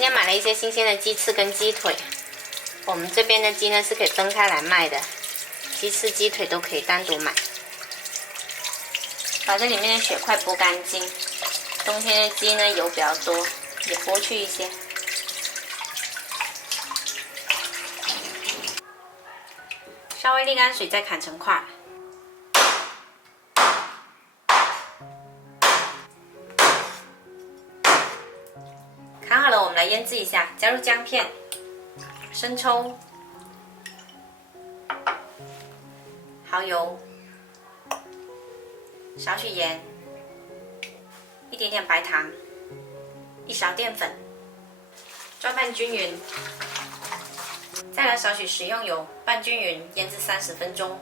今天买了一些新鲜的鸡翅跟鸡腿。我们这边的鸡呢是可以分开来卖的，鸡翅、鸡腿都可以单独买。把这里面的血块剥干净。冬天的鸡呢油比较多，也剥去一些。稍微沥干水再砍成块。砍好了，我们来腌制一下，加入姜片、生抽、蚝油、少许盐、一点点白糖、一勺淀粉，抓拌均匀。再来少许食用油，拌均匀，腌制30分钟。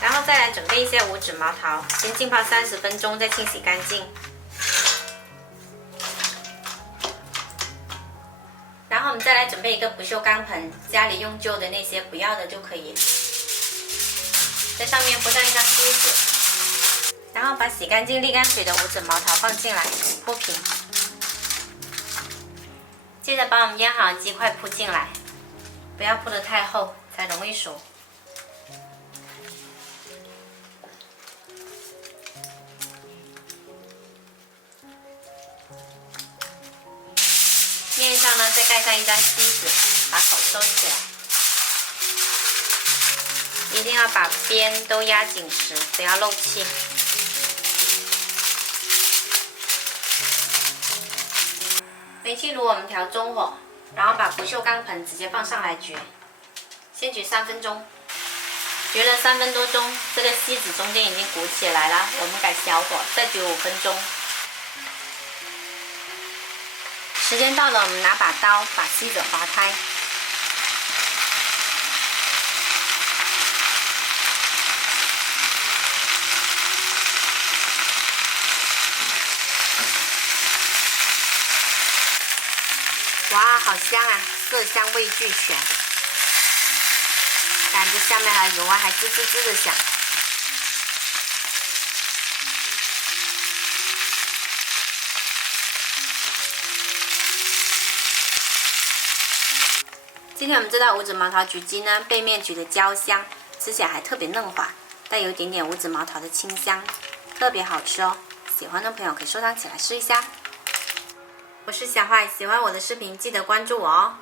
然后再来准备一些五指毛桃，先浸泡30分钟，再清洗干净。然后我们再来准备一个不锈钢盆，家里用旧的那些不要的就可以。在上面铺上一张锡纸，然后把洗干净沥干水的五指毛桃放进来，铺平。接着把我们腌好的鸡块铺进来，不要铺得太厚，才容易熟。面上呢再盖上一张锡纸，把口收起来。一定要把边都压紧实，不要漏气。煤气炉我们调中火，然后把不锈钢盆直接放上来焗，先焗3分钟。焗了3分多钟，这个锡纸中间已经鼓起来了，我们改小火再焗5分钟。时间到了，我们拿把刀把锡纸划开。哇，好香啊，色香味俱全。看这下面还有油啊，还滋滋滋的响。今天我们这道五指毛桃焗鸡呢，背面焗的焦香，吃起来还特别嫩滑，带有一点点五指毛桃的清香，特别好吃哦。喜欢的朋友可以收藏起来试一下。我是小坏，喜欢我的视频记得关注我哦。